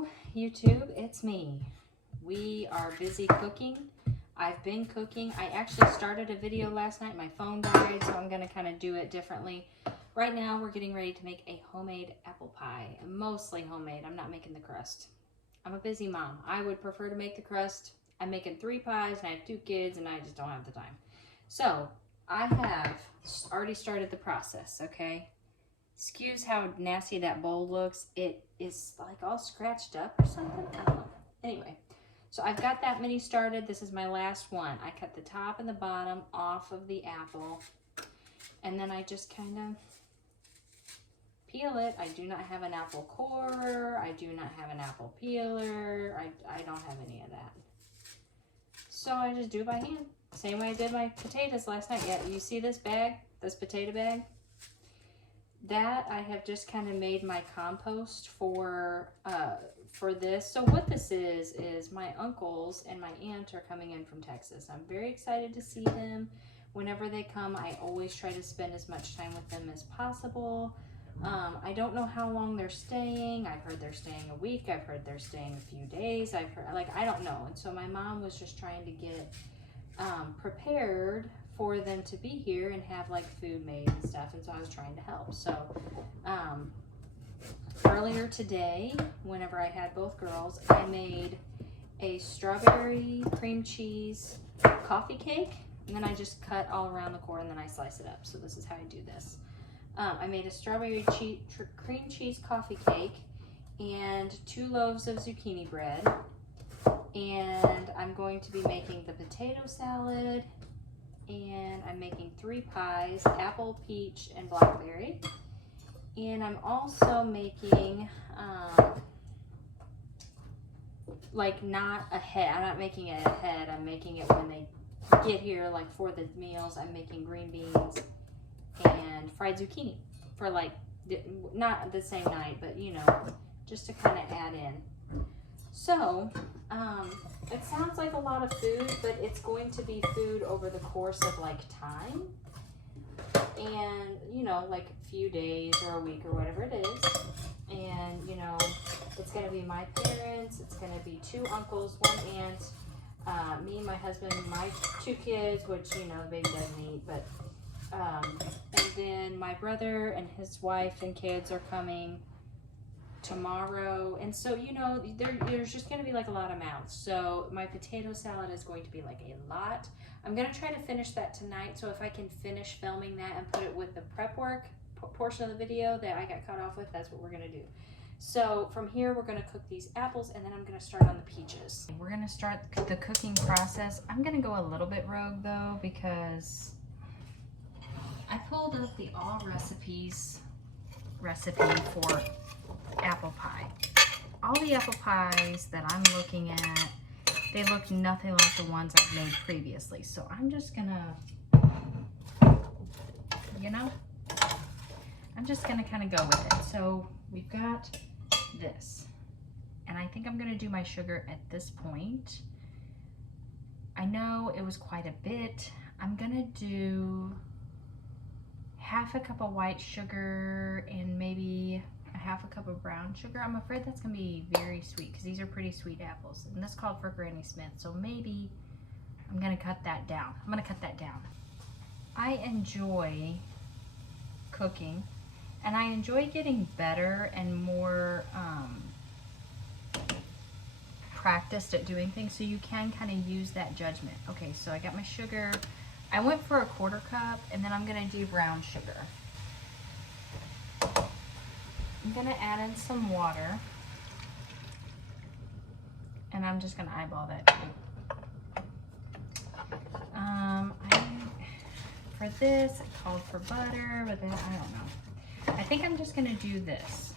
Hello, YouTube, it's me. We are busy cooking. I've been cooking. I actually started a video last night. My phone died, so I'm going to kind of do it differently. Right now, we're getting ready to make a homemade apple pie. Mostly homemade. I'm not making the crust. I'm a busy mom. I would prefer to make the crust. I'm making 3 pies, and I have 2 kids, and I just don't have the time. So, I have already started the process, okay? Excuse how nasty that bowl looks. It is like all scratched up or something. I don't know. Anyway, so I've got that many started. This is my last one. I cut the top and the bottom off of the apple. And then I just kind of peel it. I do not have an apple corer. I do not have an apple peeler. I don't have any of that. So I just do it by hand. Same way I did my potatoes last night. Yeah, you see this bag? This potato bag? That I have just kind of made my compost for this. So what this is my uncles and my aunt are coming in from Texas. I'm very excited to see them. Whenever they come, I always try to spend as much time with them as possible. I don't know how long they're staying. I've heard they're staying a week. I've heard they're staying a few days. I've heard, like, I don't know. And so my mom was just trying to get prepared for them to be here and have like food made and stuff, and so I was trying to help. So earlier today, whenever I had both girls, I made a strawberry cream cheese coffee cake, and then I just cut all around the core and then I slice it up. So this is how I do this. I made a strawberry cream cheese coffee cake and 2 loaves of zucchini bread, and I'm going to be making the potato salad, and I'm making 3 pies, apple, peach, and blackberry. And I'm also making, like, not a head. I'm not making it a head. I'm making it when they get here, like, for the meals. I'm making green beans and fried zucchini for, like, not the same night, but, you know, just to kind of add in. So, it sounds like a lot of food, but it's going to be food over the course of like time. And, you know, like a few days or a week or whatever it is. And, you know, it's going to be my parents, it's going to be 2 uncles, 1 aunt, me, my husband, my 2 kids, which, you know, the baby doesn't eat, but, and then my brother and his wife and kids are coming tomorrow. And so, you know, there's just going to be like a lot of mouths. So my potato salad is going to be like a lot. I'm going to try to finish that tonight. So if I can finish filming that and put it with the prep work portion of the video that I got cut off with, that's what we're going to do. So from here, we're going to cook these apples, and then I'm going to start on the peaches. We're going to start the cooking process. I'm going to go a little bit rogue though, because I pulled up the all recipes recipe for apple pie. All the apple pies that I'm looking at, they look nothing like the ones I've made previously. So I'm just gonna, you know, I'm just gonna kind of go with it. So we've got this, and I think I'm gonna do my sugar at this point. I know it was quite a bit. I'm gonna do half a cup of white sugar and maybe a half a cup of brown sugar. I'm afraid that's gonna be very sweet because these are pretty sweet apples, and this called for Granny Smith, so maybe I'm gonna cut that down. I'm gonna cut that down. I enjoy cooking, and I enjoy getting better and more practiced at doing things, so you can kind of use that judgment. Okay, so I got my sugar. I went for a 1/4 cup, and then I'm gonna do brown sugar. I'm gonna add in some water, and I'm just gonna eyeball that too. For this, it called for butter, but then I don't know. I think I'm just gonna do this.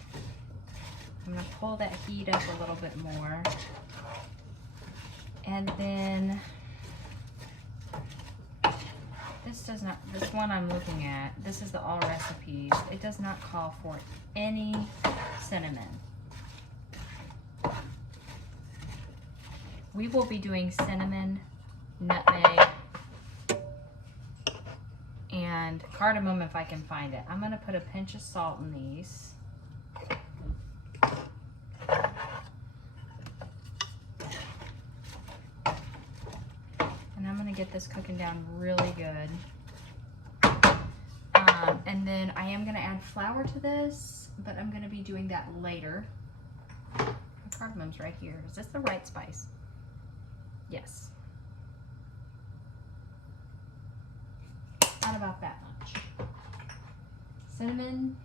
I'm gonna pull that heat up a little bit more, and then this one I'm looking at, this is the all recipes. It does not call for any cinnamon. We will be doing cinnamon, nutmeg, and cardamom if I can find it. I'm gonna put a pinch of salt in these. gonna get this cooking down really good. And then I am gonna add flour to this, but I'm gonna be doing that later. The cardamom's right here. Is this the right spice? Yes. Not about that much. Cinnamon.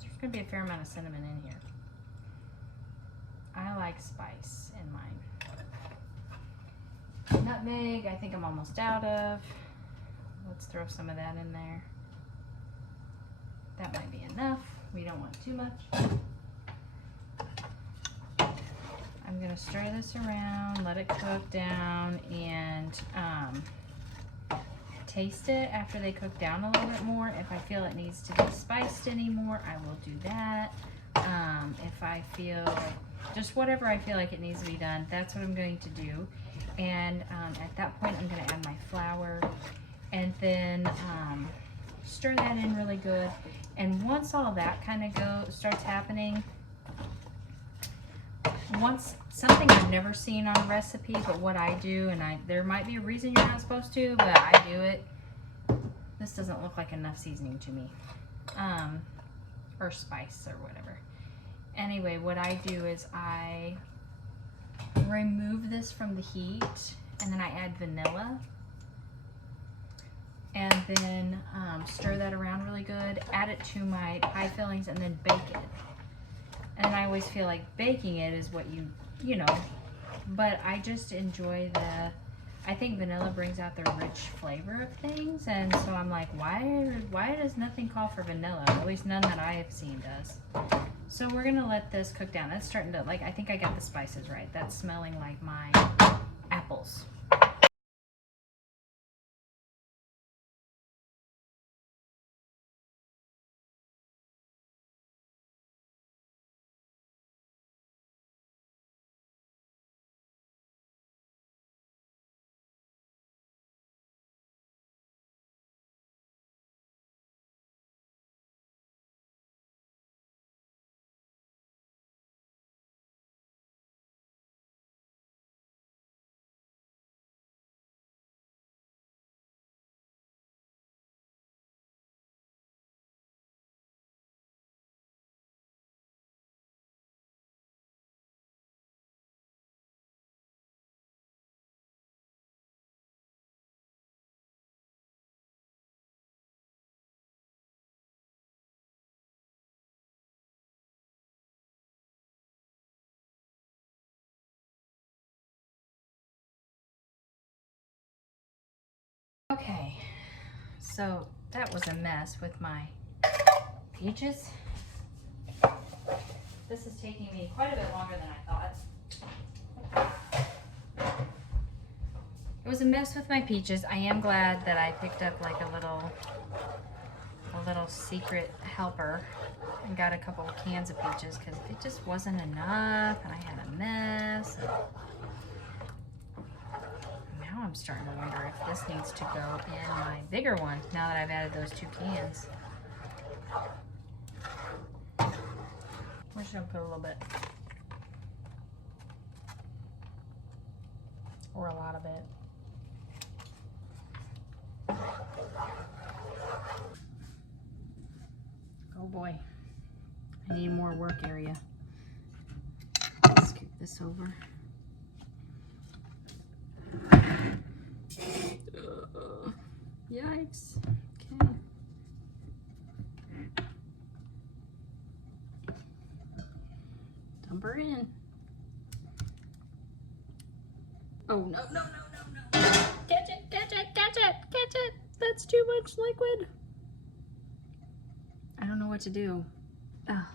There's gonna be a fair amount of cinnamon in here. I like spice in mine. Nutmeg, I think I'm almost out of. Let's throw some of that in there. That might be enough. We don't want too much. I'm gonna stir this around, let it cook down, and taste it after they cook down a little bit more. If I feel it needs to be spiced anymore, I will do that. If I feel, just whatever I feel like it needs to be done, that's what I'm going to do. And at that point, I'm gonna add my flour and then stir that in really good. And once all that kind of starts happening, once something I've never seen on a recipe, but what I do, and there might be a reason you're not supposed to, but I do it. This doesn't look like enough seasoning to me, or spice or whatever. Anyway, what I do is I remove this from the heat, and then I add vanilla, and then stir that around really good, add it to my pie fillings, and then bake it. And I always feel like baking it is what you know, but I just enjoy I think vanilla brings out the rich flavor of things, and so I'm like, why does nothing call for vanilla? At least none that I have seen does. So we're gonna let this cook down. That's starting to, I think I got the spices right. That's smelling like my apples. Okay, so that was a mess with my peaches. This is taking me quite a bit longer than I thought. It was a mess with my peaches. I am glad that I picked up like a little secret helper and got a couple of cans of peaches because it just wasn't enough, and I had a mess. Now I'm starting to wonder if this needs to go in my bigger one now that I've added those 2 cans. We're just gonna put a little bit, or a lot of it. Oh boy, I need more work area. Scoop this over. Yikes. Okay. Dump her in. Oh, no, no, no, no, no. Catch it, catch it, catch it, catch it. That's too much liquid. I don't know what to do. Ah.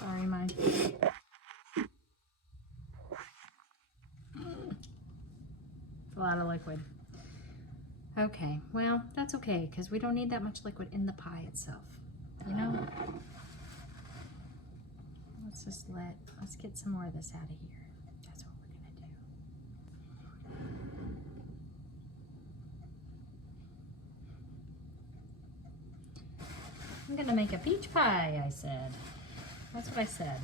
Sorry, my... A lot of liquid. Okay, well, that's okay, because we don't need that much liquid in the pie itself, you know? Let's get some more of this out of here. That's what we're gonna do. I'm gonna make a peach pie, I said. That's what I said.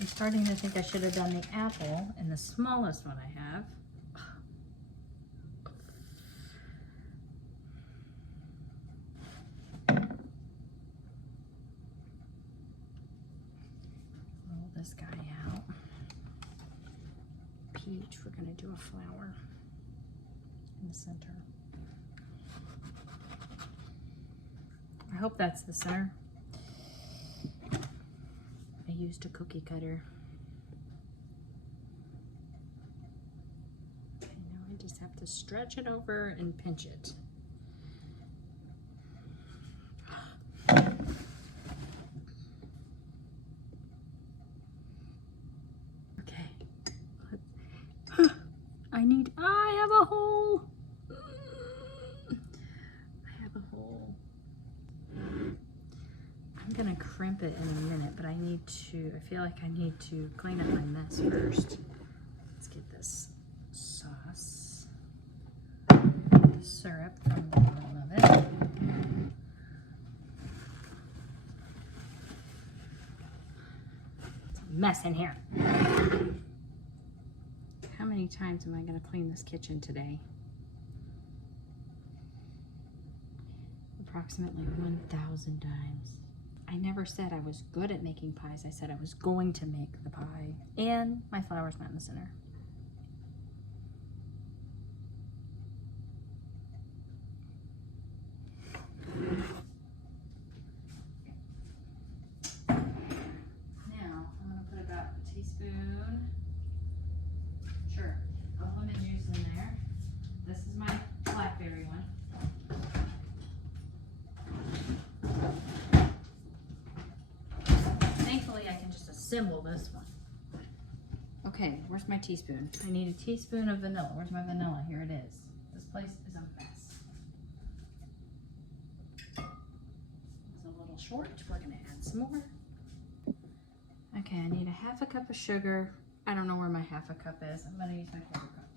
I'm starting to think I should have done the apple in the smallest one I have. Roll this guy out. Peach, we're going to do a flower in the center. I hope that's the center. I used a cookie cutter. Okay, now I just have to stretch it over and pinch it. Okay. I have a hole. I have a hole. I'm gonna crimp it in a minute, but I feel like I need to clean up my mess first. Let's get this sauce, syrup from the bottom of it. It's a mess in here. How many times am I gonna clean this kitchen today? Approximately 1,000 times. I never said I was good at making pies. I said I was going to make the pie. And my flour's not in the center. Now, I'm going to put about a teaspoon, of lemon juice in there. This is my blackberry one. Thankfully, I can just assemble this one. Okay, where's my teaspoon? I need a teaspoon of vanilla. Where's my vanilla? Here it is. This place is a mess. It's a little short. We're gonna add some more. Okay, I need a half a cup of sugar. I don't know where my half a cup is. I'm gonna use my quarter cup.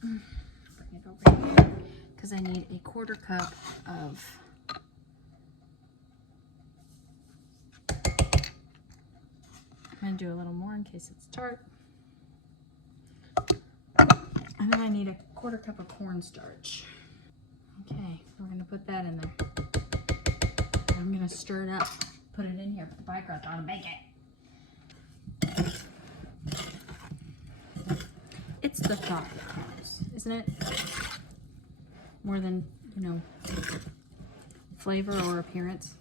Bring it over here because I need a quarter cup of I'm going to do a little more in case it's tart. And then I need a quarter cup of cornstarch. Okay, we're going to put that in there. I'm going to stir it up, put it in here for the pie crust. I want to bake it. It's the thought that counts, isn't it? More than, flavor or appearance.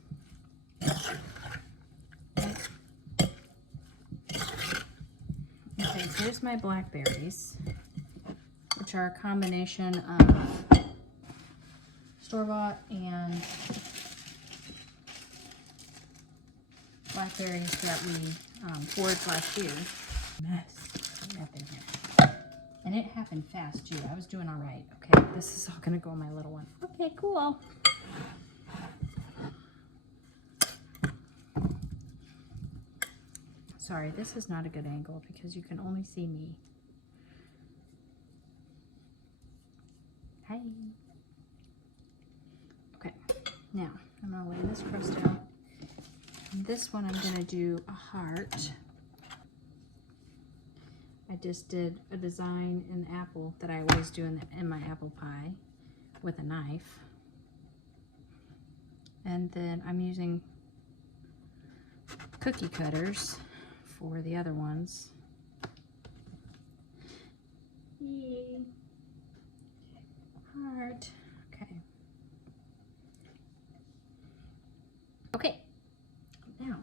Okay, so here's my blackberries, which are a combination of store-bought and blackberries that we foraged last year. Mess up in here. And it happened fast too. I was doing all right. Okay, this is all gonna go in my little one. Okay, cool. Sorry, this is not a good angle because you can only see me. Hi. Okay, now I'm gonna lay this crust out. And this one I'm gonna do a heart. I just did a design in the apple that I always do in my apple pie with a knife. And then I'm using cookie cutters for the other ones. Yay. Heart. Okay. Okay. Now,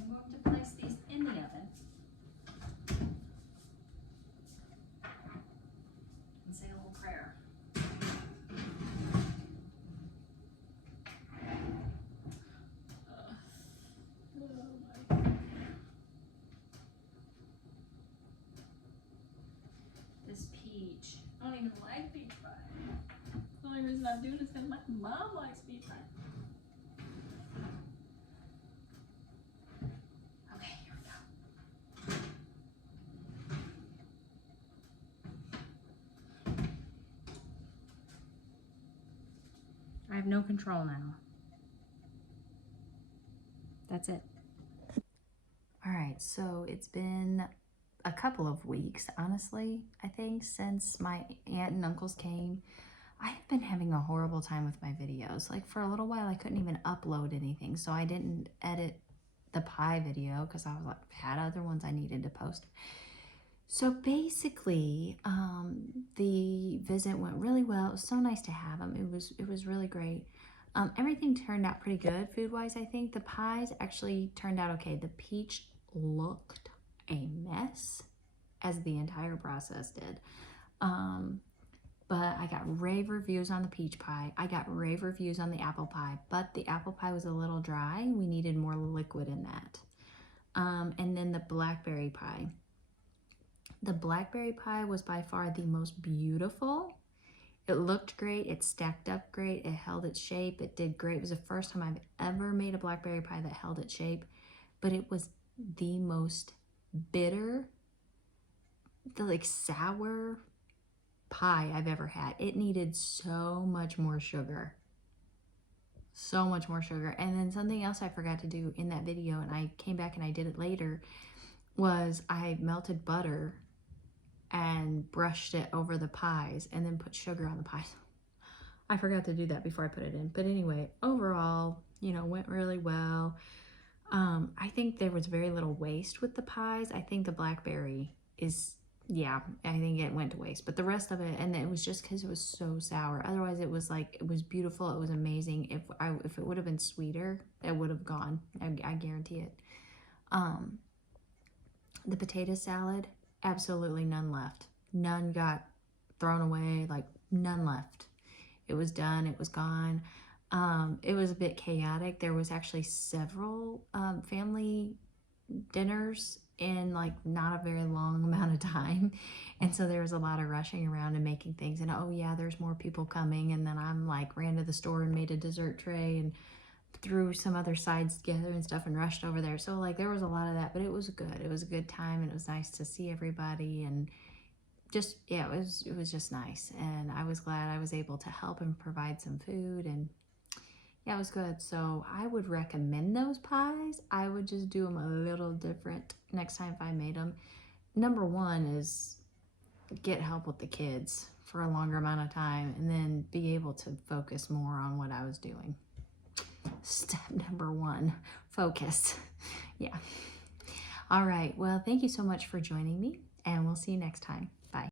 I'm going to place these in the oven and say a little prayer. This peach. I don't even like peach pie. The only reason I'm doing it is because my mom likes peach pie. I have no control now. That's it. All right, so it's been a couple of weeks, honestly, I think, since my aunt and uncles came. I have been having a horrible time with my videos. Like, for a little while, I couldn't even upload anything, so I didn't edit the pie video because I was like, had other ones I needed to post. So basically, the visit went really well. It was so nice to have them. It was really great. Everything turned out pretty good food-wise, I think. The pies actually turned out okay. The peach looked a mess, as the entire process did. But I got rave reviews on the peach pie. I got rave reviews on the apple pie, but the apple pie was a little dry. We needed more liquid in that. And then the blackberry pie. The blackberry pie was by far the most beautiful. It looked great. It stacked up great. It held its shape. It did great. It was the first time I've ever made a blackberry pie that held its shape, but it was the most bitter, the like sour pie I've ever had. It needed so much more sugar. So much more sugar. And then something else I forgot to do in that video, and I came back and I did it later, was I melted butter and brushed it over the pies and then put sugar on the pies. I forgot to do that before I put it in. But anyway, overall, you know, went really well. I think there was very little waste with the pies. I think the blackberry is, yeah, I think it went to waste. But the rest of it, and it was just because it was so sour. Otherwise, it was like, it was beautiful. It was amazing. If it would have been sweeter, it would have gone. I guarantee it. The potato salad, absolutely none left. None got thrown away, like none left. It was done, it was gone. It was a bit chaotic. There was actually several family dinners in like not a very long amount of time. And so there was a lot of rushing around and making things. And oh yeah, there's more people coming. And then I'm like ran to the store and made a dessert tray and threw some other sides together and stuff and rushed over there. So like there was a lot of that, but it was good. It was a good time and it was nice to see everybody and just, yeah, it was just nice. And I was glad I was able to help and provide some food, and yeah, it was good. So I would recommend those pies. I would just do them a little different next time if I made them. Number one is get help with the kids for a longer amount of time and then be able to focus more on what I was doing. Step number one, focus. Yeah. All right. Well, thank you so much for joining me, and we'll see you next time.